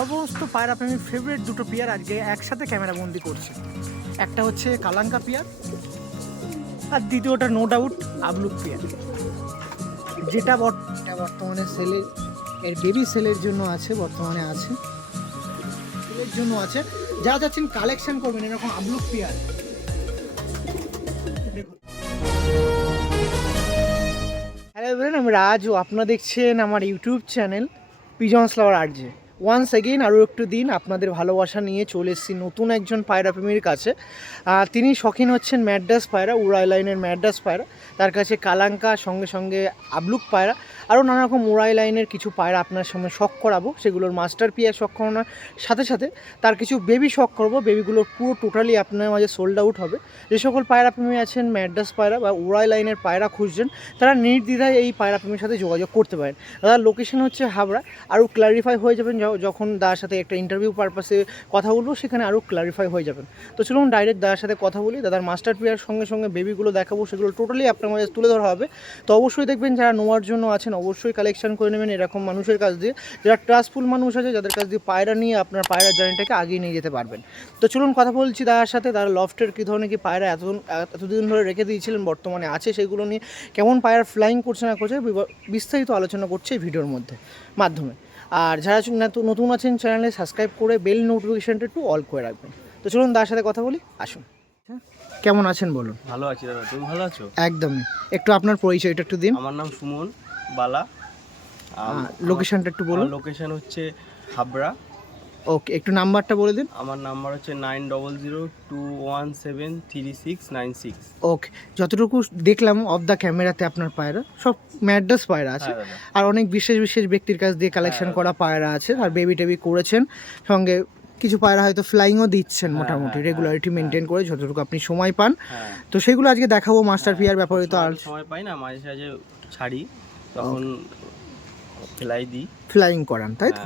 সমস্ত পায়রা প্রেমীর ফেভারিট দুটো পেয়ার আজকে একসাথে ক্যামেরা বন্দি করছে। একটা হচ্ছে কালাঙ্কা পেয়ার আর দ্বিতীয়টা নো ডাউট আবলুক পেয়ার, যেটা বর্তমানে সেলের, এর বেবি সেলের জন্য আছে, বর্তমানে আছে সেলের জন্য আছে। যারা যাচ্ছেন কালেকশন করবেন এরকম আবলুক পেয়ার, হ্যালো এভরিওয়ান, আমি রাজ ও আপনারা দেখছেন আমার ইউটিউব চ্যানেল পিজনস লাভার আরজে। ওয়ান্স এগেইন আরও একটু দিন আপনাদের ভালোবাসা নিয়ে চলে এসেছি নতুন একজন পায়রা প্রেমীর কাছে। তিনি শখিন হচ্ছেন ম্যাড্রাস পায়রা, উড়াই লাইনের ম্যাড্রাস পায়রা। তার কাছে কালাঙ্কা, সঙ্গে সঙ্গে আবলুক পায়রা, আরও নানা রকম উড়াই লাইনের কিছু পায়রা আপনার সামনে শখ করাবো। সেগুলোর মাস্টার পিয়ার শখ করানোর সাথে সাথে তার কিছু বেবি শখ করবো। বেবিগুলোর পুরো টোটালি আপনার মাঝে সোল্ড আউট হবে। যে সকল পায়রা প্রেমী আছেন ম্যাড্রাস পায়রা বা উড়াই লাইনের পায়রা খুঁজছেন, তারা নির্দ্বিধায় এই পায়রা প্রেমীর সাথে যোগাযোগ করতে পারেন। দাদার লোকেশন হচ্ছে হাবড়া। আরও ক্লারিফাই হয়ে যাবেন যখন দাদার সাথে একটা ইন্টারভিউ পারপাসে কথা বলবো, সেখানে আরও ক্লারিফাই হয়ে যাবেন। তো চলুন ডাইরেক্ট দাদার সাথে কথা বলি। দাদার মাস্টার পিয়ার সঙ্গে সঙ্গে বেবিগুলো দেখাবো, সেগুলো টোটালি আপনার মাঝে তুলে ধরা হবে। তো অবশ্যই দেখবেন যারা নেওয়ার জন্য আছেন অবশ্যই কালেকশন করে নেবেন এরকম মানুষের কাছ দিয়ে, যারা ট্রাস্টফুল মানুষ আছে, যাদের কাছ দিয়ে পায়রা নিয়ে আপনার পায়রা জার্নিটাকে আগিয়ে নিয়ে যেতে পারবেন। তো চলুন কথা বলছি দাদার সাথে। তারা লফটের কী ধরনের কি পায়রা এতদিন ধরে রেখে দিয়েছিলেন, বর্তমানে আছে, সেগুলো নিয়ে কেমন পায়রা ফ্লাইং করছে না করছে বিস্তারিত আলোচনা করছে এই ভিডিওর মাধ্যমে। আর যারা নতুন আছেন চ্যানেলে সাবস্ক্রাইব করে বেল নোটিফিকেশনটা একটু অল করে রাখবেন। তো চলুন দাদার সাথে কথা বলি, আসুন। কেমন আছেন বলুন? ভালো আছি দাদা, তুমি ভালো আছো? একদমই। একটু আপনার পরিচয়টা একটু দিন। আমার নাম সুমন বালা। লোকেশনটা একটু বলুন। লোকেশন হচ্ছে হাবড়া। ওকে, একটু নাম্বারটা বলে দিন। আমার নাম্বার হচ্ছে 9002173696। ওকে, যতটুকু দেখলাম অফ দ্য ক্যামেরাতে আপনার পায়রা সব ম্যাড্রাস পায়রা আছে, আর অনেক বিশেষ বিশেষ ব্যক্তির কাছ দিয়ে কালেকশন করা পায়রা আছে, আর বেবি টেবি করেছেন, সঙ্গে কিছু পায়রা হয়তো ফ্লাইংও দিচ্ছেন মোটামুটি রেগুলারিটি মেনটেন করে যতটুকু আপনি সময় পান। তো সেগুলো আজকে দেখাবো মাস্টার পিয়ার ব্যাপারে। তো আর সময় পাই না, মাঝে সাঝে ছাড়ি, তখন ফ্লাইং করান, তাই তো?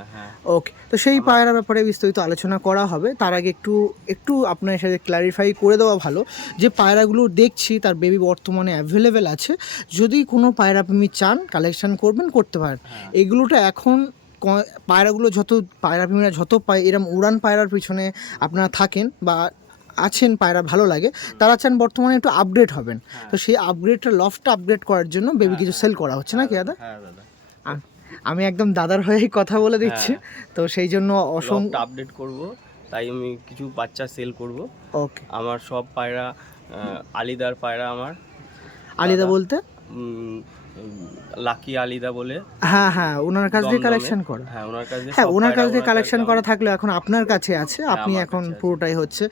ওকে, তো সেই পায়রা ব্যাপারে বিস্তারিত আলোচনা করা হবে। তার আগে একটু আপনার সাথে ক্ল্যারিফাই করে দেওয়া ভালো যে পায়রাগুলো দেখছি তার বেবি বর্তমানে অ্যাভেলেবেল আছে। যদি কোনো পায়রা প্রেমী চান কালেকশন করবেন, করতে পারেন। এগুলোটা এখন পায়রাগুলো পায়রা প্রেমীরা এরম উড়ান পায়রার পিছনে আপনারা থাকেন বা আছেন, পায়রা ভালো লাগে, তারা চান বর্তমানে একটু আপডেট হবেন। তো সেই লফটটা আপগ্রেড করার জন্য বেবি কিছু সেল করা হচ্ছে নাকি দাদা? আমি একদম দাদার হয়েই কথা বলে দিচ্ছি, তো সেই জন্য অসংখ্য আপডেট করব, তাই আমি কিছু বাচ্চা সেল করব। ওকে, আমার সব পায়রা আলিদার পায়রা। আমার আলিদা বলতে লাকি আলিদা বলে, হ্যাঁ ওনার কাছ দিয়ে কালেকশন করা। ওনার কাছ দিয়ে কালেকশন করা থাকলে এখন আপনার কাছে আছে, আপনি এখন পুরোটাই হচ্ছে।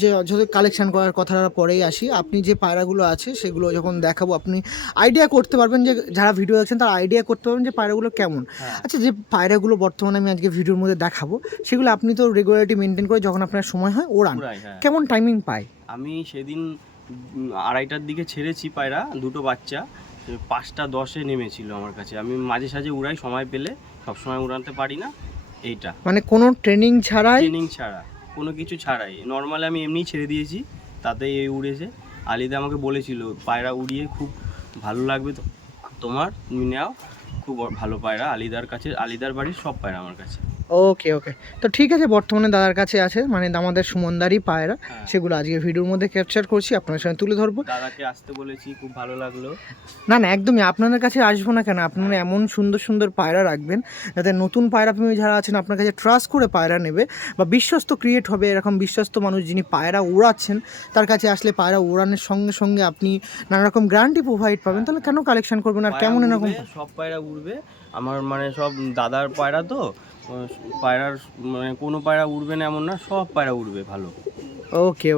যে যদি কালেকশন করার কথাটা পরেই আসি, আপনি যে পায়রাগুলো আছে সেগুলো যখন দেখাবো আপনি আইডিয়া করতে পারবেন, যে যারা ভিডিও দেখছেন তারা আইডিয়া করতে পারবেন যে পায়রাগুলো কেমন। আচ্ছা, যে পায়রাগুলো বর্তমানে আমি আজকে ভিডিওর মধ্যে দেখাবো, সেগুলো আপনি তো রেগুলারিটি মেনটেন করে যখন আপনার সময় হয় ওড়ান, কেমন টাইমিং পায়? আমি সেদিন 2:30টার দিকে ছেড়েছি পায়রা, দুটো বাচ্চা 5:10-এ নেমেছিল আমার কাছে। আমি মাঝে সাঝে উড়াই সময় পেলে, সবসময় উড়াতে পারি না। এইটা মানে কোনো ট্রেনিং ছাড়া কোনো কিছু ছাড়াই নর্মালি আমি এমনিই ছেড়ে দিয়েছি, তাতেই এই উড়েছে। আলিদা আমাকে বলেছিল পায়রা উড়িয়ে খুব ভালো লাগবে তোমার, তুমি নাও, খুব ভালো পায়রা। আলিদার বাড়ির সব পায়রা আমার কাছে। ওকে, তো ঠিক আছে, বর্তমানে দাদার কাছে আছে, মানে আমাদের সুমনদারই পায়রা, সেগুলো আজকে ভিডিওর মধ্যে ক্যাপচার করছি, আপনার সঙ্গে তুলে ধরবো। দাদাকে আসতে বলেছি, খুব ভালো লাগলো। না একদমই, আপনাদের কাছে আসবো না কেন, আপনারা এমন সুন্দর সুন্দর পায়রা রাখবেন যাতে নতুন পায়রা প্রেমী যারা আছেন আপনার কাছে ট্রাস্ট করে পায়রা নেবে, বা বিশ্বস্ত ক্রিয়েট হবে। এরকম বিশ্বস্ত মানুষ যিনি পায়রা উড়াচ্ছেন, তার কাছে আসলে পায়রা উড়ানোর সঙ্গে সঙ্গে আপনি নানা রকম গ্যারান্টি প্রোভাইড পাবেন। তাহলে কেন কালেকশন করবেন? আর কেমন এরকম সব পায়রা উড়বে আমার, মানে সব দাদার পায়রা, তো পায়রার মানে কোনো পায়রা উড়বে না এমন না, সব পায়রা উড়বে ভালো। ওকে,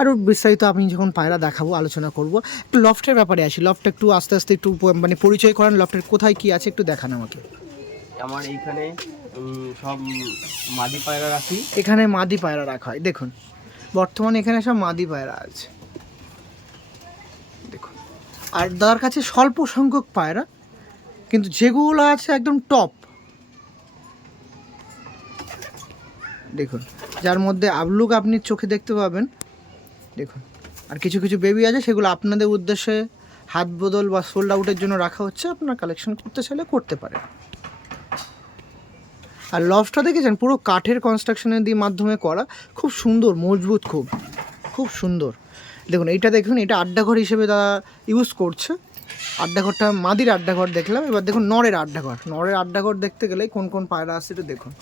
আরও বিস্তারিত আমি যখন পায়রা দেখাবো আলোচনা করব। একটু লফটের ব্যাপারে আসি, লফটটা একটু আস্তে আস্তে একটু মানে পরিচয় করান, লফটের কোথায় কি আছে একটু দেখান আমাকে। আমার এইখানে সব মাদি পায়রা রাখি। এখানে মাদি পায়রা রাখা হয়, দেখুন বর্তমানে এখানে সব মাদি পায়রা আছে, দেখুন। আর দাদার কাছে স্বল্প সংখ্যক পায়রা, কিন্তু যেগুলো আছে একদম টপ, দেখুন, যার মধ্যে আবলুক আপনি চোখে দেখতে পাবেন, দেখুন। আর কিছু কিছু বেবি আছে, সেগুলো আপনাদের উদ্দেশ্যে হাত বদল বা সোল্ড আউটের জন্য রাখা হচ্ছে, আপনার কালেকশন করতে চাইলে করতে পারেন। আর লফটটা দেখেছেন পুরো কাঠের কনস্ট্রাকশনের দিয়ে মাধ্যমে করা, খুব সুন্দর, মজবুত, খুব খুব সুন্দর। দেখুন এইটা দেখুন, এটা আড্ডাঘর হিসেবে তারা ইউজ করছে। আড্ডাঘরটা মাদির আড্ডাঘর দেখলাম, এবার দেখুন নরের আড্ডাঘর। নরের আড্ডাঘর দেখতে গেলে কোন কোন পায়রা আছে একটু দেখুন।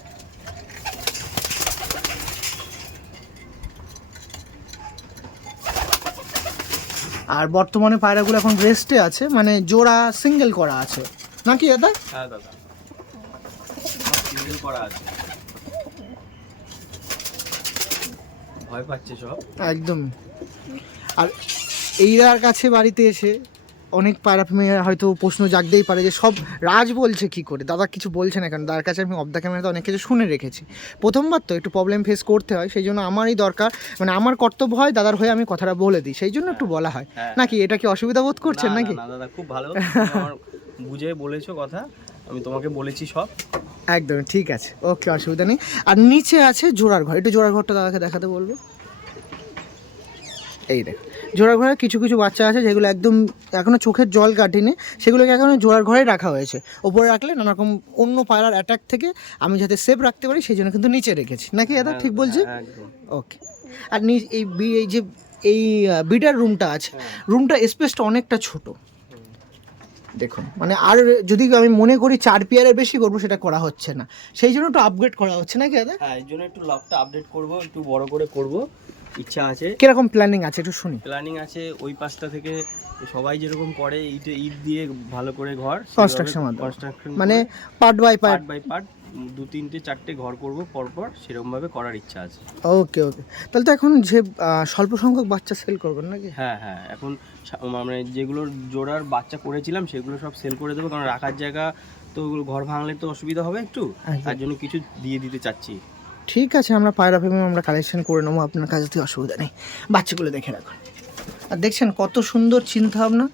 আর বর্তমানে পায়রাগুলো এখন রেস্টে আছে, মানে জোড়া সিঙ্গেল করা আছে নাকি দাদা? হ্যাঁ দাদা, সিঙ্গেল করা আছে। ভয় পাচ্ছে সব একদম। আর এইরার কাছে বাড়িতে এসে অনেক পায়রা প্রেমীরা হয়তো প্রশ্ন জাগতেই পারে যে সব রাজ বলছে কি করে, দাদা কিছু বলছে না কেন। দাদার কাছে আমি অফ দ্য ক্যামেরাতে অনেক কিছু শুনে রেখেছি, প্রথমবার তো একটু প্রবলেম ফেস করতে হয়, সেই জন্য আমারই দরকার, মানে আমার কর্তব্য হয় দাদার হয়ে আমি কথাটা বলে দিই, সেই জন্য একটু বলা হয়। নাকি এটা কি অসুবিধা বোধ করছেন নাকি? না দাদা, খুব ভালো, আমার বুঝে বলেছো কথা, আমি তোমাকে বলেছি সব। একদম ঠিক আছে, ওকে, অসুবিধা নেই। আর নিচে আছে জোড়ার ঘর, একটু জোড়ার ঘরটা দাদাকে দেখাতে বলবো। এই দেখ, জোড়ার ঘরে কিছু কিছু বাচ্চা আছে যেগুলো একদম এখনও চোখের জল কাটেনি, সেগুলোকে এখন জোড়ার ঘরে রাখা হয়েছে। ওপরে রাখলে নানা রকম অন্য পায়রার অ্যাটাক থেকে আমি যাতে সেফ রাখতে পারি সেই জন্য কিন্তু নিচে রেখেছি, নাকি দাদা ঠিক বলছি? ওকে। আর এই যে এই বিডার রুমটা আছে, রুমটা স্পেসটা অনেকটা ছোট দেখুন, মানে আর যদি আমি মনে করি 4 পেয়ারের বেশি করবো সেটা করা হচ্ছে না, সেই জন্য একটু আপগ্রেড করা হচ্ছে নাকি দাদা? হ্যাঁ, এই জন্য একটু লকটা আপডেট করব, একটু বড় করে করব, ইচ্ছা আছে। কিরকম প্ল্যানিং আছে একটু শুনি। প্ল্যানিং আছে ওই পাশটা থেকে সবাই যেরকম করে ইট দিয়ে ভালো করে ঘর কনস্ট্রাকশন মানে পার্ট বাই পার্ট 2-3টে 4টে ঘর করব পরপর, সেরকম ভাবে করার ইচ্ছা আছে। ওকে ওকে, তাহলে তো এখন যে স্বল্প সংখ্যক বাচ্চা সেল করবেন নাকি? হ্যাঁ হ্যাঁ, এখন মানে যেগুলো জোড়ার বাচ্চা করেছিলাম সেগুলো সব সেল করে দেবো, কারণ রাখার জায়গা তো ঘর ভাঙলে তো অসুবিধা হবে একটু, তার জন্য কিছু দিয়ে দিতে চাচ্ছি। ঠিক আছে, আমরা পায়রা প্রেমী আমরা কালেকশন করে নেবো, আপনার কাছ থেকে অসুবিধা নেই। বাচ্চাগুলো দেখে রাখুন। আর দেখছেন কত সুন্দর চিন্তা ভাবনা,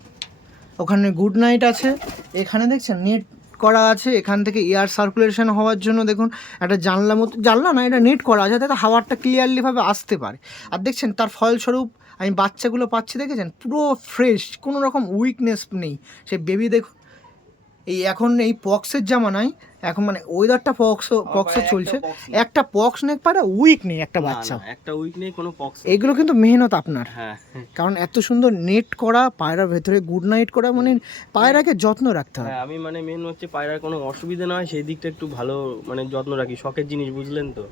ওখানে গুড নাইট আছে, এখানে দেখছেন নেট করা আছে, এখান থেকে এয়ার সার্কুলেশন হওয়ার জন্য দেখুন একটা জানলা মতো, জানলা না এটা নেট করা আছে, যাতে হাওয়াটা ক্লিয়ারলিভাবে আসতে পারে। আর দেখছেন তার ফলস্বরূপ আমি বাচ্চাগুলো পাচ্ছি, দেখেছেন পুরো ফ্রেশ, কোনো রকম উইকনেস নেই। সে বেবি দেখুন, এই এখন এই পক্সের জামানায় এখন মানে ওয়েদারটা পক্সের চলছে, একটা পক্স নেই পারে উইক নেই একটা বাচ্চা, একটা উইক নেই কোনো পক্স। এগুলো কিন্তু মেহনত আপনার, হ্যাঁ, কারণ এত সুন্দর নেট করা, পায়রার ভেতরে গুড নাইট করা, মানে পায়রাকে যত্ন রাখতে হবে। আমি মানে মেন হচ্ছে পায়রার কোনো অসুবিধা না হয় সেই দিকটা একটু ভালো মানে যত্ন রাখি, শখের জিনিস বুঝলেন তো।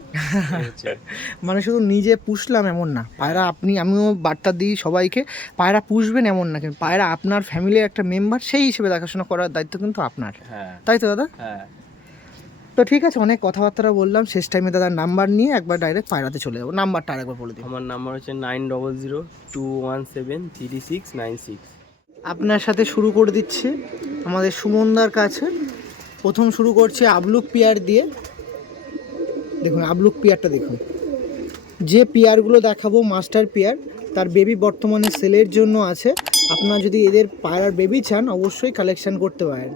মানে শুধু নিজে পুষলাম এমন না, পায়রা আমিও বার্তা দিই সবাইকে, পায়রা পুষবেন এমন না, কিন্তু পায়রা আপনার ফ্যামিলির একটা মেম্বার, সেই হিসেবে দেখাশোনা করার দায়িত্ব কিন্তু আপনার। হ্যাঁ, তাই তো দাদা? হ্যাঁ। তো ঠিক আছে, অনেক কথাবার্তা বললাম, শেষ টাইমে দাদার নাম্বার নিয়ে একবার ডাইরেক্ট পায়রাতে চলে যাবো। নাম্বারটা আরেকবার বলে দিন। আমার নাম্বার হচ্ছে 9002173696। আপনার সাথে শুরু করে দিচ্ছি আমাদের সুমনদার কাছে। প্রথম শুরু করছি আবলুক পিয়ার দিয়ে। দেখুন আবলুক পিয়ারটা দেখুন, যে পিয়ারগুলো দেখাবো মাস্টার পিয়ার, তার বেবি বর্তমানে সেলের জন্য আছে। আপনারা যদি এদের পায়রার বেবি চান অবশ্যই কালেকশন করতে পারেন।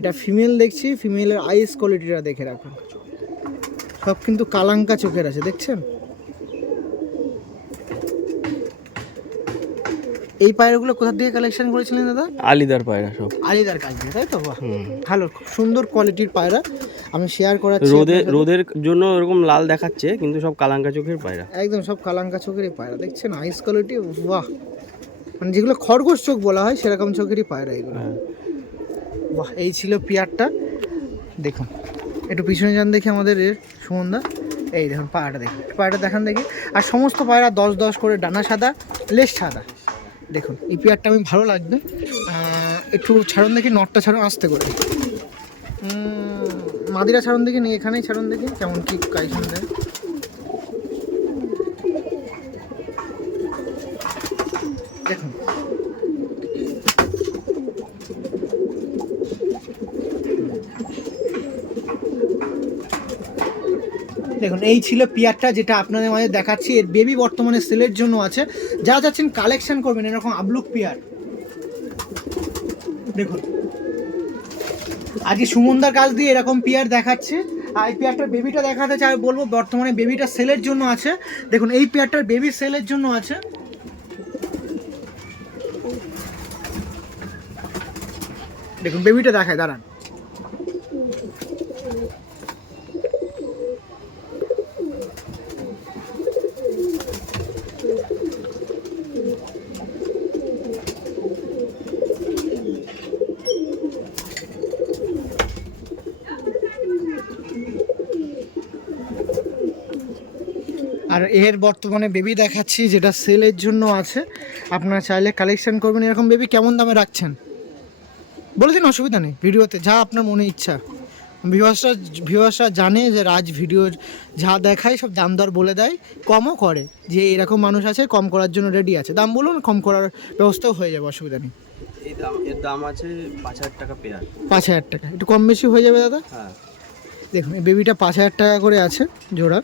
এটা ফিমেল দেখছি, ফিমেলের আইস কোয়ালিটিটা দেখে রাখুন, সব কিন্তু কালাঙ্কা চোখের আছে, দেখছেন? এই পায়রাগুলো কোথা থেকে কালেকশন করেছিলেন দাদা? আলিদার পায়রা সব, আলিদার কাছ দিয়ে, তাই তো? বাহ, ভালো, খুব সুন্দর কোয়ালিটির পায়রা, আমি শেয়ার করাচ্ছি। রোদের জন্য এরকম লাল দেখাচ্ছে, কিন্তু সব কালাঙ্কা চোখের পায়রা, একদম সব কালাঙ্কা চোখেরই পায়রা, দেখছেন আইস কোয়ালিটি, বাহ, মানে যেগুলো খরগোশ চোখ বলা হয় সেরকম চোখেরই পায়রা এগুলো। বাহ, এই ছিল পিয়ারটা। দেখুন একটু পিছনে যান দেখি আমাদের সুমনদা, এই দেখুন পায়রাটা দেখুন, পায়রাটা দেখান দেখি। আর সমস্ত পায়রা 10-10 করে ডানা সাদা, লেজ সাদা। দেখুন এই পেয়ারটা আমি ভালো লাগবে, একটু ছাড়ুন দেখি, নটটা ছাড়ুন আস্তে করে, মাদিরা ছাড়ুন দেখি, নিয়ে এখানেই ছাড়ুন দেখি কেমন কি কালেকশন দেয়। দেখুন দেখুন এই ছিল পিয়ারটা যেটা আপনাদের মাঝে দেখাচ্ছি। এর বেবি বর্তমানে সেলের জন্য আছে, যারা যাচ্ছেন কালেকশন করবেন এরকম আবলুক পিয়ার। দেখুন আজকে সুমনদার কাছ দিয়ে এরকম পিয়ার দেখাচ্ছে, আর এই পেয়ারটার বেবিটা দেখাতে চাই, বলবো বর্তমানে বেবিটা সেলের জন্য আছে। দেখুন এই পেয়ারটার বেবি সেলের জন্য আছে। দেখুন বেবিটা দেখায়, দাঁড়ান, আর এর বর্তমানে বেবি দেখাচ্ছি যেটা সেলের জন্য আছে, আপনারা চাইলে কালেকশন করবেন। এরকম বেবি কেমন দামে রাখছেন বলে দিন, অসুবিধা নেই, ভিডিওতে যা আপনার মনে ইচ্ছা। ভিউয়ার্সরা জানে যে রাজ ভিডিও যা দেখায় সব দাম দর বলে দেয়, কমও করে, যে এরকম মানুষ আছে কম করার জন্য রেডি আছে। দাম বলুন, কম করার ব্যবস্থাও হয়ে যাবে, অসুবিধা নেই। এর দাম আছে 5,000 টাকা পেয়ার। 5,000 টাকা, একটু কম বেশি হয়ে যাবে দাদা। হ্যাঁ দেখুন এই বেবিটা 5,000 টাকা করে আছে জোড়া।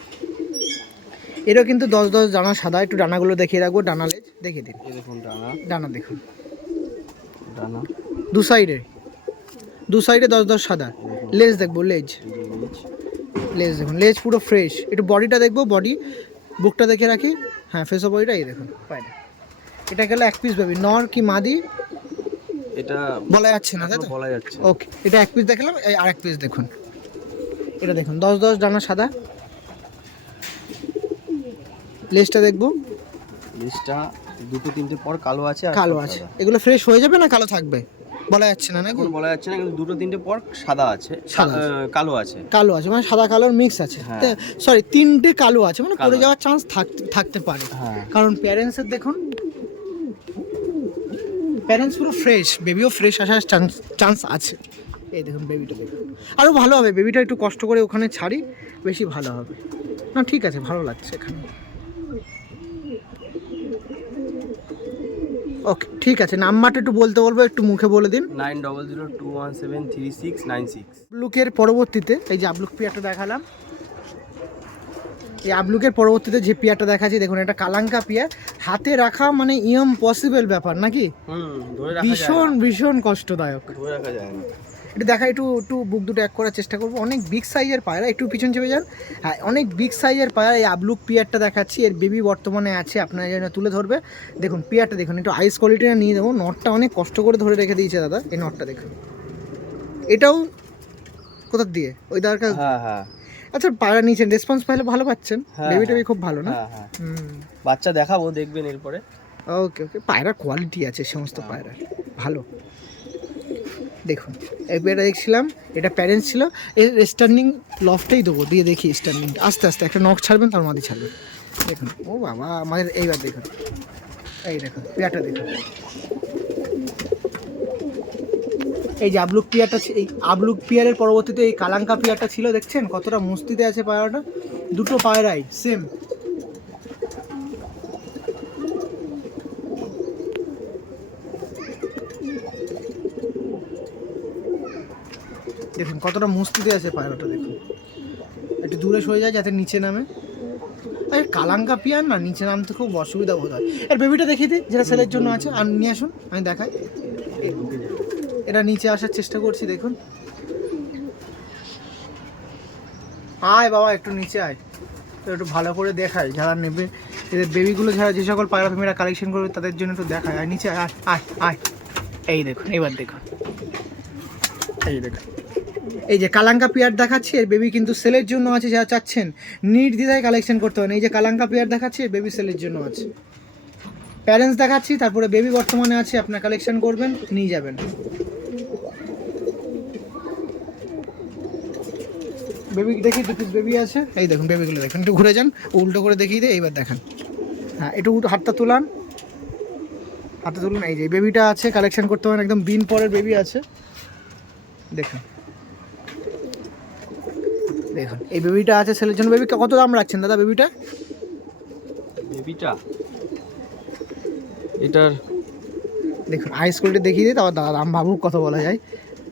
এরও কিন্তু 10 ডানা সাদা। একটু ডানাগুলো দেখিয়ে রাখবো, ডানা লেজ দেখিয়ে দিন। এই দেখুন ডানা দেখুন, ডানা দু সাইডে 10 সাদা। লেজ দেখবো, লেজ দেখুন, লেজ পুরো ফ্রেশ। একটু বডিটা দেখবো, বডি বুকটা দেখে রাখি। হ্যাঁ, ফেস অফ বডিটা এই দেখুন, পায়না। এটা গেলে এক পিস বেবি, নর কি মাদি এটা বলা যাচ্ছে না, তাই তো? বলা যাচ্ছে। ওকে, এটা এক পিস দেখালাম, এই আরেক পিস দেখুন। এটা দেখুন 10 ডানা সাদা। লেজটা দেখবো, লেজটা 2-3টে পর কালো আছে আর কালো আছে। এগুলো ফ্রেশ হয়ে যাবে না কালো থাকবে বলা যাচ্ছে না, নাকি? এখন বলা যাচ্ছে না, কিন্তু 2-3টে পর সাদা আছে, সাদা কালো আছে। কালো আছে মানে সাদা কালোর মিক্স আছে। হ্যাঁ। সরি, 3টে কালো আছে, মানে কালো পড়ে আছে। যাওয়ার চান্স থাকতে পারে। হ্যাঁ। কারণ প্যারেন্টসের দেখুন, প্যারেন্টস পুরো ফ্রেশ, বেবিও ফ্রেশ আসার চান্স আছে। এই দেখুন বেবিটা দেখুন, আরও ভালো হবে। বেবিটা একটু কষ্ট করে ওখানে ছাড়ি, বেশি ভালো হবে। না ঠিক আছে, ভালো লাগছে এখানে। ওকে ঠিক আছে, নাম্বারটা একটু বলতে বলবো, একটু মুখে বলে দিন। 9002173696। আবলুকের পরবর্তীতে এই যে আবলুক পিয়ারটা দেখালাম, এই আবলুকের পরবর্তীতে যে পিয়ারটা দেখাচ্ছি দেখুন, এটা কালাঙ্কা পিয়ার। হাতে রাখা মানে ইম্পসিবল ব্যাপার, নাকি? ধরে রাখা যায় না। ভীষণ কষ্টদায়ক। ধরে রাখা যায় না। একটু দেখা, একটু বুক দুটো এক করার চেষ্টা করবো। অনেক বিগ সাইজের পায়রা, একটু পিছন চেপে যান। হ্যাঁ, অনেক বিগ সাইজের পায়রা। এই আবলুক পিয়ারটা দেখাচ্ছি, এর বেবি বর্তমানে আছে, আপনার জন্য তুলে ধরবে। দেখুন পিয়ারটা দেখুন, একটু আইস কোয়ালিটিটা নিয়ে দেবো। নটটা অনেক কষ্ট করে ধরে রেখে দিয়েছে দাদা, এই নটটা দেখুন। এটাও কোথার দিয়ে ওই দরকার। হ্যাঁ। আচ্ছা, পায়রা নিয়েছেন, রেসপন্স পাইলে ভালো পাচ্ছেন। হ্যাঁ, বেবি টেবি খুব ভালো না? হ্যাঁ। হুম, বাচ্চা দেখাবো, দেখবেন এরপরে। ওকে। পায়রার কোয়ালিটি আছে সমস্ত পায়রার, ভালো। দেখুন এই পেয়ারটা দেখছিলাম, এটা প্যারেন্টস ছিল। এর স্ট্যান্ডিং লফটেই দেবো, দিয়ে দেখি স্ট্যান্ডিং আস্তে আস্তে একটা নখ ছাড়বেন, তার মাদি ছাড়বেন। দেখুন, ও বাবা আমাদের এইবার দেখুন, এই দেখুন পেয়ারটা দেখুন। এই যে আবলুক পিয়ারটা, এই আবলুক পিয়ারের পরবর্তীতে এই কালাঙ্কা পিয়ারটা ছিল, দেখছেন কতটা মস্তিতে আছে পায়রাটা। দুটো পায়রাই সেম। দেখুন কতটা মস্তিতে আছে পায়রাটা, দেখুন। একটু দূরে সরে যায় যাতে নিচে নামে। আর কালাঙ্কা পিয়ার না, নিচে নামতে খুব অসুবিধা বোধ হয়। এর বেবিটা দেখিয়ে দিই, যেটা সেলের জন্য আছে। আর নিয়ে আসুন, আমি দেখাই। এটা নিচে আসার চেষ্টা করছি, দেখুন। আয় বাবা, একটু নিচে আয়, তো একটু ভালো করে দেখায় যারা নেবে। এদের বেবিগুলো যারা, যে সকল পায়রা প্রেমীরা কালেকশন করবে তাদের জন্য একটু দেখায়। আর নিচে আয় আয় আয়, এই দেখুন, এবার দেখুন, এই দেখুন। এই যে কালাঙ্কা পেয়ার দেখাচ্ছি, এর বেবি কিন্তু সেলের জন্য আছে। যারা চাচ্ছেন নির্দ্বিধায় কালেকশন করতে পারেন। এই যে কালাঙ্কা পেয়ার দেখাচ্ছি, এর বেবি সেলের জন্য আছে। প্যারেন্টস দেখাচ্ছি, তারপরে বেবি বর্তমানে আছে, আপনার কালেকশন করবেন, নিয়ে যাবেন। বেবি দেখি, দু পিস বেবি আছে। এই দেখুন বেবিগুলো দেখুন, একটু ঘুরে যান, উল্টো করে দেখিয়ে দিয়ে এইবার দেখান। হ্যাঁ, একটু হাতটা তুলান, হাতটা তুলুন। এই যে বেবিটা আছে, কালেকশন করতে পারেন, একদম দিন পরের বেবি আছে। দেখুন দেখুন, এই বেবিটা আছে সেলের জন্য। বেবি কত দাম রাখছেন দাদা বেবিটা? এটার দেখুন আইস কোয়ালিটি দেখিয়ে দিই, তারপর দাদা দাম ভাবুক কত বলা যায়।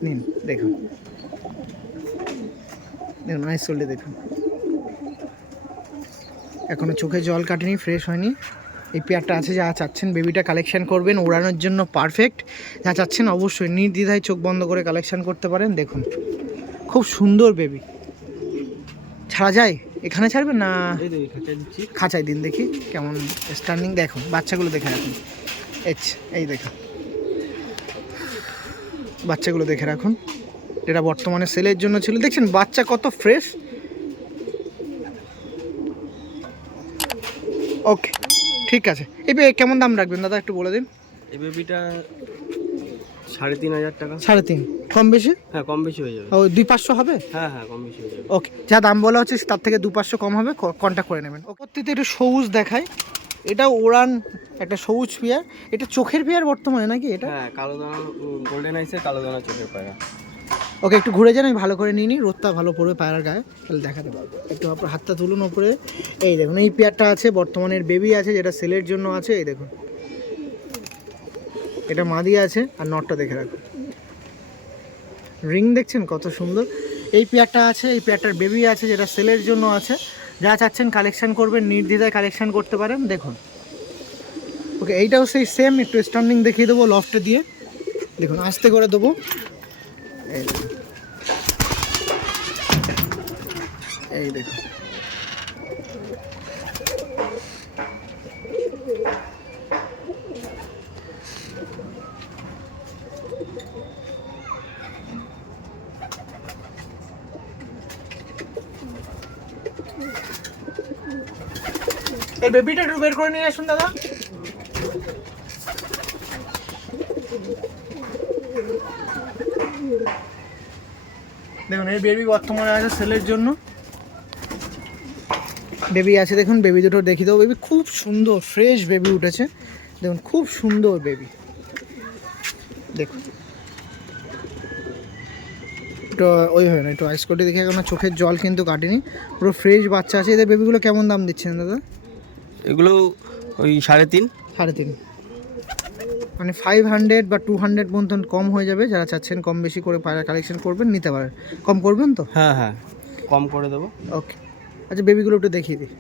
নিন দেখুন, দেখুন আইস কোয়ালিটি দেখুন, এখনো চোখে জল কাটেনি, ফ্রেশ হয়নি। এই পেয়ারটা আছে, যা চাচ্ছেন বেবিটা কালেকশন করবেন, ওড়ানোর জন্য পারফেক্ট। যা চাচ্ছেন অবশ্যই নির্দ্বিধায় চোখ বন্ধ করে কালেকশন করতে পারেন। দেখুন খুব সুন্দর বেবি। ছাড়া যায়? এখানে ছাড়বেন না খাঁচায় দিন, দেখি কেমন স্ট্যান্ডিং। দেখুন বাচ্চাগুলো দেখে রাখুন। এই দেখুন বাচ্চাগুলো দেখে রাখুন, এটা বর্তমানে সেলের জন্য ছিল। দেখছেন বাচ্চা কত ফ্রেশ। ওকে ঠিক আছে। এই কেমন দাম রাখবেন দাদা, একটু বলে দিন। এই বেবিটা 3,500 টাকা। 3.5 কম বেশি? হ্যাঁ কম বেশি হয়ে যাবে। ও 200-500 হবে? হ্যাঁ হ্যাঁ কম বেশি হয়ে যাবে। ওকে, যা দাম বলা হচ্ছে তার থেকে 200-500 কম হবে, কন্ট্যাক্ট করে নেবেন। পরবর্তীতে একটু সবুজ দেখায়, এটা ওড়ান একটা সবুজ পেয়ার, এটা চোখের পেয়ার বর্তমানে নাকি এটা? হ্যাঁ কালো দানা, গোল্ডেন আইসের কালো দানা চোখের পায়রা। ওকে, একটু ঘুরে যান, আমি ভালো করে নিই রোদটা ভালো পড়বে পায়রার গায়ে, তাহলে দেখাতে পারবো। একটু আপনার হাতটা তুলুন ওপরে। এই দেখুন এই পেয়ারটা আছে, বর্তমানের বেবি আছে যেটা সেলের জন্য আছে। এই দেখুন এটা মাদি আছে, আর নটটা দেখে রাখুন, রিং দেখছেন কত সুন্দর। এই পেয়ারটা আছে, এই পেয়ারটার বেবি আছে যেটা সেলের জন্য আছে। যা চাচ্ছেন কালেকশন করবেন, নির্দ্বিধায় কালেকশন করতে পারেন। দেখুন ওকে, এইটাও সেই সেম, একটু স্ট্যান্ডিং দেখিয়ে দেবো লফটে দিয়ে। দেখুন আস্তে করে দেবো। এই দেখুন, এই দেখুন এই বেবিটা একটু বের করে নিয়ে আসুন দাদা। দেখুন এই বেবি বর্তমানে আছে সেলের জন্য, বেবি আছে দেখুন, বেবি দুটো দেখিয়ে দেবো। বেবি খুব সুন্দর ফ্রেশ বেবি উঠেছে, দেখুন খুব সুন্দর বেবি। দেখুন একটু ওইভাবে না, একটু আইস কোটে দেখে, এখন চোখের জল কিন্তু কাটেনি, পুরো ফ্রেশ বাচ্চা আছে। এদের বেবিগুলো কেমন দাম দিচ্ছেন দাদা? এগুলো ওই 3.5। 3.5 মানে 500 বা 200 মতন কম হয়ে যাবে। যারা চাচ্ছেন কম বেশি করে পায়রা কালেকশন করবেন, নিতে পারেন। কম করবেন তো? হ্যাঁ হ্যাঁ কম করে দেবো। ওকে, আচ্ছা বেবিগুলো একটু দেখিয়ে দিই।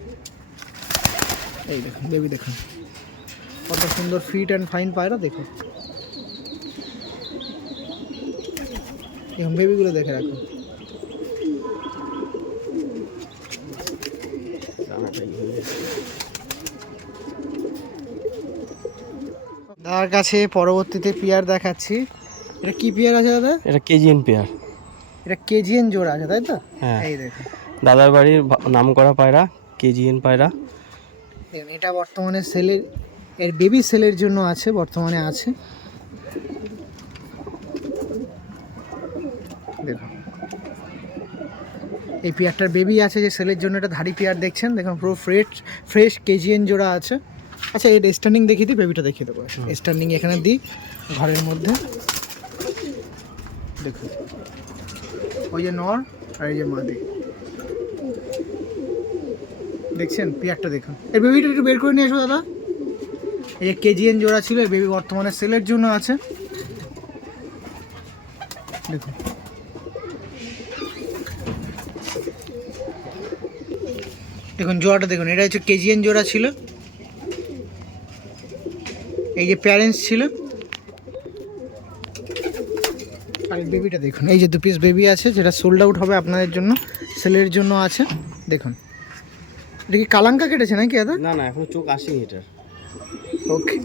এই দেখুন বেবি, দেখুন কত সুন্দর ফিট অ্যান্ড ফাইন পায়রা। দেখুন দেখুন বেবিগুলো দেখে রাখুন। দাদার কাছে পরবর্তীতে পেয়ার দেখাচ্ছি। এটা কি পেয়ার আছে দাদা? এটা কেজিএন পেয়ার। এটা কেজিএন জোড়া আছে তাই তো? হ্যাঁ এই দেখুন দাদার বাড়ির নাম করা পায়রা, কেজিএন পায়রা। দেখুন এটা বর্তমানে সেলের, এর বেবি সেলের জন্য আছে, বর্তমানে আছে। দেখুন এই পেয়ারটার বেবি আছে যে সেলের জন্য, এটা ধাড়ি পেয়ার দেখছেন। দেখুন পুরো ফ্রেশ কেজিএন জোড়া আছে। আচ্ছা এর স্ট্যান্ডিং দেখিয়ে দিই, বেবিটা দেখিয়ে দেবো। স্ট্যান্ডিং এখানে দিই ঘরের মধ্যে। দেখুন ওই যে নর আর এই যে মাদি, দেখছেন পেয়ারটা দেখুন। এই বেবিটা একটু বের করে নিয়ে আসো দাদা। এই যে কেজিএন জোড়া ছিল, এই বেবি বর্তমানে সেলের জন্য আছে। দেখুন দেখুন জোড়াটা দেখুন, এটা হচ্ছে কেজিএন জোড়া ছিল, এই যে প্যারেন্টস ছিল। আর বেবিটা দেখুন, এই যে 2 পিস বেবি আছে যেটা সোল্ড আউট হবে আপনাদের জন্য, সেলের জন্য আছে। দেখুন এটা কি কালাঙ্কা কেটেছে নাকি দাদা? না না এখনো চোখ আসেনি এটার। ওকে,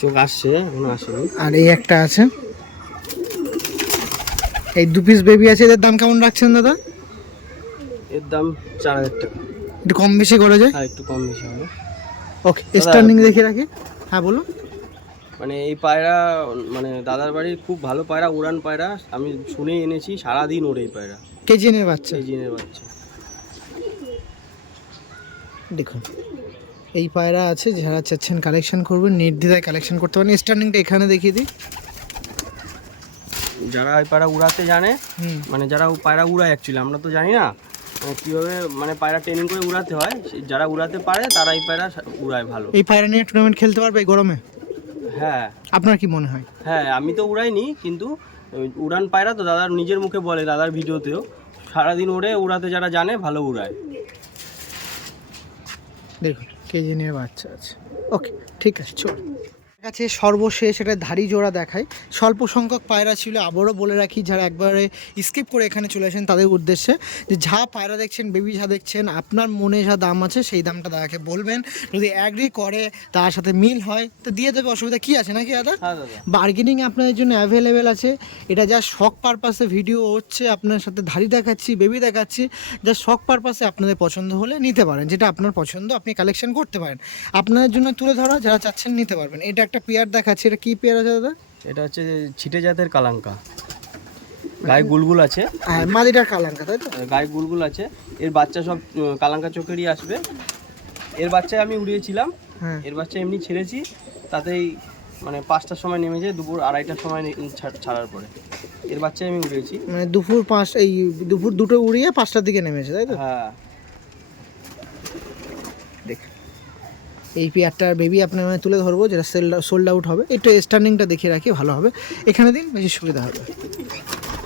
চোখ আসছে, এখনো আসেনি। আর এই একটা আছে, এই 2 পিস বেবি আছে। এদের দাম কেমন রাখছেন দাদা? এর দাম 4000 টাকা। একটু কম বেশি করা যায়? হ্যাঁ একটু কম বেশি হবে। ওকে, স্ট্যান্ডিং দেখে রাখি। হ্যাঁ বলুন। মানে এই পায়রা মানে দাদার বাড়ির খুব ভালো পায়রা, উড়ান পায়রা, আমি শুনেই এনেছি, সারাদিন ওড়ে এই পায়রা। কেজিএনের বাচ্চা, কেজিএনের বাচ্চা। দেখুন এই পায়রা আছে, যারা চাচ্ছেন কালেকশন করবেন নির্দ্বিধায় কালেকশন করতে পারেন। স্ট্যান্ডিংটা এখানে দেখিয়ে দিই। যারা এই পায়রা উড়াতে জানে, মানে যারা পায়রা উড়ায় অ্যাকচুয়ালি, আমরা তো জানি না কীভাবে মানে পায়রা ট্রেনিং করে উড়াতে হয়, যারা উড়াতে পারে তারা এই পায়রা উড়ায় ভালো। এই পায়রা নিয়ে টুর্নামেন্ট খেলতে পারবে এই গরমে? হ্যাঁ। আপনার কি মনে হয়? হ্যাঁ আমি তো উড়াইনি, কিন্তু উড়ান পায়রা তো দাদার নিজের মুখে বলে, দাদার ভিডিওতেও সারাদিন ওড়ে, উড়াতে যারা জানে ভালো উড়ায়। দেখুন কেজিএনের বাচ্চা আছে। ওকে ঠিক আছে, চল কাছে সর্বশেষ এটা ধাড়ি জোড়া দেখায়। স্বল্প সংখ্যক পায়রা ছিল, আবারও বলে রাখি যারা একবারে স্কিপ করে এখানে চলে আসেন তাদের উদ্দেশ্যে, যে যা পায়রা দেখছেন, বেবি যা দেখছেন, আপনার মনে যা দাম আছে সেই দামটা দাদাকে বলবেন। যদি অ্যাগ্রি করে, তার সাথে মিল হয় তো দিয়ে দেবে, অসুবিধা কী আছে নাকি দাদা? হ্যাঁ দাদা। বার্গেনিং আপনাদের জন্য অ্যাভেলেবেল আছে। এটা যা শখ পারপাসে ভিডিও হচ্ছে, আপনার সাথে ধাড়ি দেখাচ্ছি, বেবি দেখাচ্ছি, যা শখ পারপাসে আপনাদের পছন্দ হলে নিতে পারেন, যেটা আপনার পছন্দ আপনি কালেকশন করতে পারেন। আপনাদের জন্য তুলে ধরা, যারা চাচ্ছেন নিতে পারবেন। এটা একটা পেয়ার দেখাচ্ছি, এটা কি পেয়ার আছে দাদা? এটা হচ্ছে ছিটে জাতের কালাঙ্কা। গায়ে গুলগুল আছে, মাদিটার কালাঙ্কা তাই তো? গায়ে গুলগুল আছে। এর বাচ্চা সব কালাঙ্কা চোখেরই আসবে। এর বাচ্চায় আমি উড়িয়েছিলাম, হ্যাঁ। এর বাচ্চা এমনি ছেড়েছি, তাতেই মানে 5টার সময় নেমে যায়, দুপুর 2:30টার সময় ছাড়ার পরে এর বাচ্চায় আমি উড়িয়েছি। মানে দুপুর 2টো উড়িয়ে 5টার দিকে নেমেছে তাই তো? হ্যাঁ। দেখ এই পেয়ারটার বেবি আপনার মানে তুলে ধরবো, যেটা সোল্ড আউট হবে। একটু স্ট্যান্ডিংটা দেখিয়ে রাখি, ভালো হবে। এখানে দিন, বেশি সুবিধা হবে,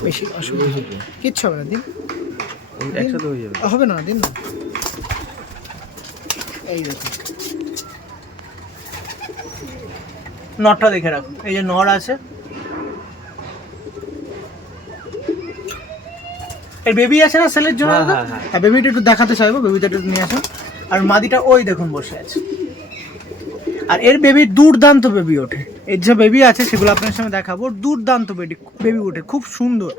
বেশি অসুবিধা হবে কিচ্ছু হবে না। দিন, একসাথে হয়ে যাবে, হবে না, দিন না। এই দেখুন নটটা দেখে রাখুন, এই যে নর আছে, এর বেবি আছে না সেলের জন্য? হ্যাঁ, বেবিটা একটু দেখাতে চাইবো, বেবিটা একটু নিয়ে আসুন। আর মাদিটা ওই দেখুন বসে আছে। আর এর বেবি দুর্দান্ত বেবি ওঠে, এর যে বেবি আছে সেগুলো আপনার সামনে দেখাবো। দুর্দান্ত বেবি ওঠে, খুব সুন্দর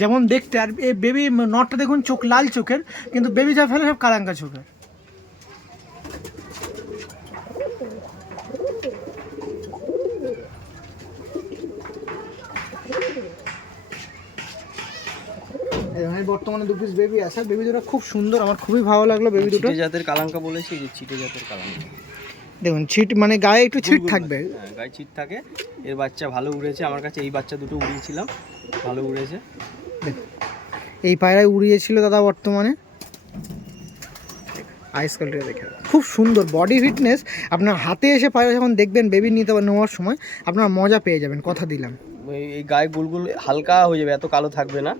যেমন দেখতে। আর এই বেবি নটটা দেখুন, চোখ লাল চোখের, কিন্তু বেবি যা ফেলে সব কালাঙ্কা চোখের। বর্তমানে 2 পিস বেবি আছে, বেবি দুটো খুব সুন্দর, আমার খুবই ভালো লাগলো বেবি দুটো। চিটে জাতের কালাঙ্কা বলেছি, যে চিটে জাতের কালাঙ্কা। দেখুন ছিট মানে গায়ে একটু ছিট থাকবে, হ্যাঁ গায়ে ছিট থাকে। এর বাচ্চা ভালো উড়েছে আমার কাছে, এই বাচ্চা দুটো উড়িয়েছিলাম, ভালো উড়েছে। এই পায়রায় উড়িয়েছিল দাদা বর্তমানে। আইস কোয়ালিটি দেখে খুব সুন্দর, বডি ফিটনেস। আপনার হাতে এসে পায়রা যখন দেখবেন বেবি নিতে নেওয়ার সময়, আপনার মজা পেয়ে যাবেন, কথা দিলাম। এই গায়ে গুলগুল হালকা হয়ে যাবে, এত কালো থাকবে না,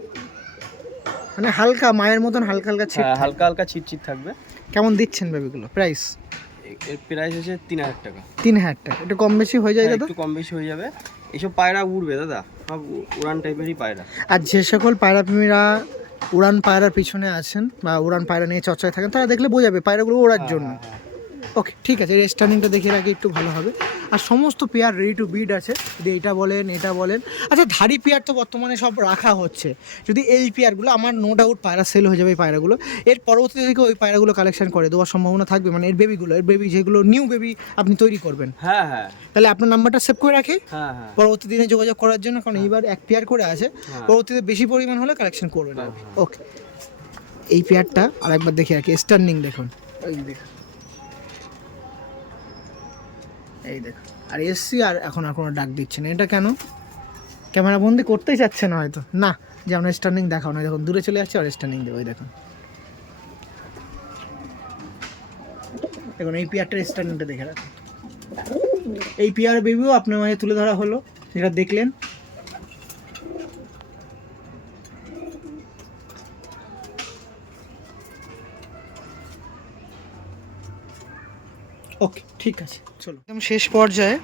মানে হালকা মায়ের মতন হালকা হালকা ছিট, হালকা হালকা ছিট থাকবে। কেমন দিচ্ছেন বেবিগুলো প্রাইস? এর প্রাইস আছে 3000 টাকা। 3000 টাকা, একটু কম বেশি হয়ে যায় দাদা? একটু কম বেশি হয়ে যাবে। এইসব পায়রা উড়বে দাদা, সব উড়ান টাইপেরই পায়রা। আর যে সকল পায়রা প্রেমীরা উড়ান পায়রার পিছনে আছেন বা উড়ান পায়রা নিয়ে চর্চায় থাকেন, তারা দেখলে বোঝাবে পায়রাগুলো ওড়ার জন্য। ওকে ঠিক আছে, এর স্ট্যান্ডিংটা দেখে রাখি একটু ভালো হবে। আর সমস্ত পেয়ার রেডি টু বিড আছে, যদি এটা বলেন এটা বলেন। আচ্ছা ধাড়ি পেয়ার তো বর্তমানে সব রাখা হচ্ছে, যদি এই পেয়ারগুলো আমার নো ডাউট পায়রা সেল হয়ে যাবে, এই পায়রাগুলো এর পরবর্তী থেকে ওই পায়রাগুলো কালেকশন করে দেওয়ার সম্ভাবনা থাকবে, মানে এর বেবিগুলো, এর বেবি যেগুলো নিউ বেবি আপনি তৈরি করবেন। হ্যাঁ হ্যাঁ, তাহলে আপনার নাম্বারটা সেভ করে রাখি হ্যাঁ হ্যাঁ, পরবর্তী দিনে যোগাযোগ করার জন্য, কারণ এইবার এক পেয়ার করে আছে, পরবর্তীতে বেশি পরিমাণ হলে কালেকশন করবেন। ওকে এই পেয়ারটা আর একবার দেখে রাখি, স্ট্যান্ডিং দেখুন, এই দেখুন, এই দেখুন। আর এসছি আর এখন আর কোনো ডাক দিচ্ছে না, এটা কেন? ক্যামেরা বন্দি করতেই চাচ্ছে না হয়তো, না যে আমরা স্ট্যান্ডিং দেখাও না, দেখুন দূরে চলে যাচ্ছে আর স্ট্যান্ডিং দেবো। এই দেখুন, দেখুন এই পেয়ারটার স্ট্যান্ডিংটা দেখে রাখুন। এই পেয়ার বেবিও আপনার মাঝে তুলে ধরা হলো, যেটা দেখলেন। ওকে ঠিক আছে, চলো একদম শেষ পর্যায়ে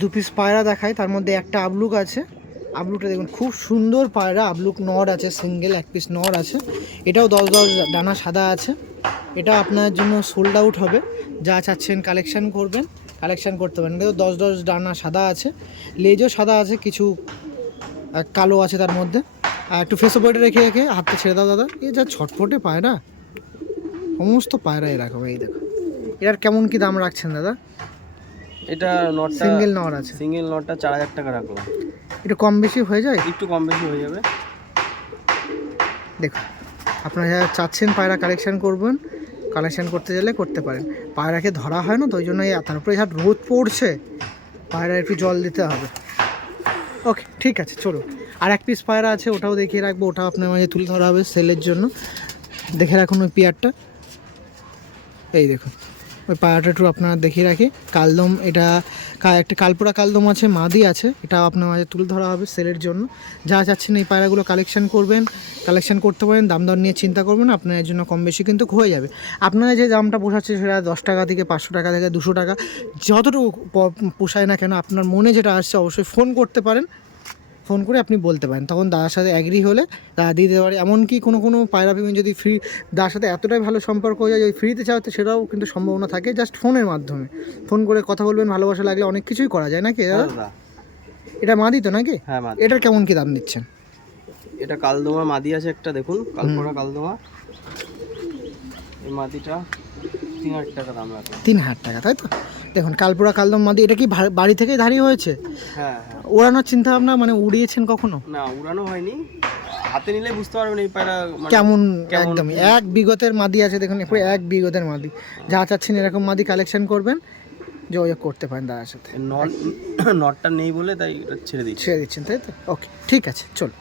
2 পিস পায়রা দেখায়। তার মধ্যে একটা আবলুক আছে, আবলুকটা দেখুন খুব সুন্দর পায়রা, আবলুক নর আছে, সিঙ্গেল 1 পিস নর আছে। এটাও 10 ডানা সাদা আছে, এটা আপনার জন্য সোল্ড আউট হবে। যা চাচ্ছেন কালেকশন করবেন, কালেকশন করতে পারেন। কিন্তু 10 ডানা সাদা আছে, লেজও সাদা আছে, কিছু কালো আছে তার মধ্যে। আর একটু ফেসো বইটা রেখে রেখে হাতটা ছেড়ে দাও দাদা। এই যা ছটফটে পায়রা, সমস্ত পায়রা এরকম। এই দেখো এটার কেমন কি দাম রাখছেন দাদা? এটা নটটা সিঙ্গেল নর আছে, সিঙ্গেল নটটা 4000 টাকা রাখলাম। একটু কম বেশি হয়ে যায়? একটু কম বেশি হয়ে যাবে। দেখুন আপনারা যারা চাচ্ছেন পায়রা কালেকশন করবেন, কালেকশন করতে গেলে করতে পারেন। পায়রাকে ধরা হয় না তো, ওই জন্য তারপরে যা রোদ পড়ছে, পায়রা একটু জল দিতে হবে। ওকে ঠিক আছে, চলো আর 1 পিস পায়রা আছে, ওটাও দেখিয়ে রাখবো, ওটাও আপনার মাঝে তুলে ধরা হবে সেলের জন্য। দেখে রাখুন ওই পেয়ারটা, এই দেখুন ওই পায়রাটা একটু আপনারা দেখিয়ে রাখি। কালদম, এটা একটা কালপোড়া কালদম আছে, মাদি আছে, এটাও আপনার মাঝে তুলে ধরা হবে সেলের জন্য। যা চাচ্ছেন এই পায়রাগুলো কালেকশন করবেন, কালেকশন করতে পারেন, দাম দর নিয়ে চিন্তা করবেন, আপনার এর জন্য কম বেশি কিন্তু হয়ে যাবে। আপনারা যে দামটা পোষাচ্ছে সেটা 10 টাকা থেকে 500 টাকা থেকে 200 টাকা, যতটুকু পোষায় না কেন, আপনার মনে যেটা আসছে অবশ্যই ফোন করতে পারেন, ফোন করে আপনি বলতে পারেন, তখন দাদার সাথে অ্যাগ্রি হলে দাদা দিয়ে দিতে পারে। এমনকি কোনো পায়রা প্রেমী যদি ফ্রি দাদার সাথে এতটাই ভালো সম্পর্ক হয়ে যায়, যদি ফ্রিতে চাওয়াতে সেটাও কিন্তু সম্ভাবনা থাকে, জাস্ট ফোনের মাধ্যমে ফোন করে কথা বলবেন, ভালোবাসা লাগলে অনেক কিছুই করা যায় নাকি দাদা? এটা মাদি তো নাকি? হ্যাঁ মাদি। এটার কেমন কি দাম দিচ্ছেন? এটা কালদমা মাদি আছে একটা, দেখুন কালপোড়া কালদমা, এই মাদিটা 3000 টাকা দাম রাখলাম। 3000 টাকা তাই তো? দেখুন কালপুরা কালদম মাদি, এটা কি বাড়ি থেকেই ধারি হয়েছে? হ্যাঁ হ্যাঁ। ওড়ানোর চিন্তা ভাবনা, মানে উড়িয়েছেন কখনো? না উড়ানো হয়নি, হাতে নিলে বুঝতে পারবেন এই পায়রা মানে কেমন, কেমন। একদমই এক বিগতের মাদি আছে দেখুন, পুরো এক বিগতের মাদি। যা চাচ্ছেন এরকম মাদি কালেকশন করবেন, যোগাযোগ করতে পারেন দাদার সাথে। নটটা নেই বলে তাই এটা ছেড়ে দিচ্ছি। ছেড়ে দিচ্ছেন তাই তো? ওকে, ঠিক আছে, চলো।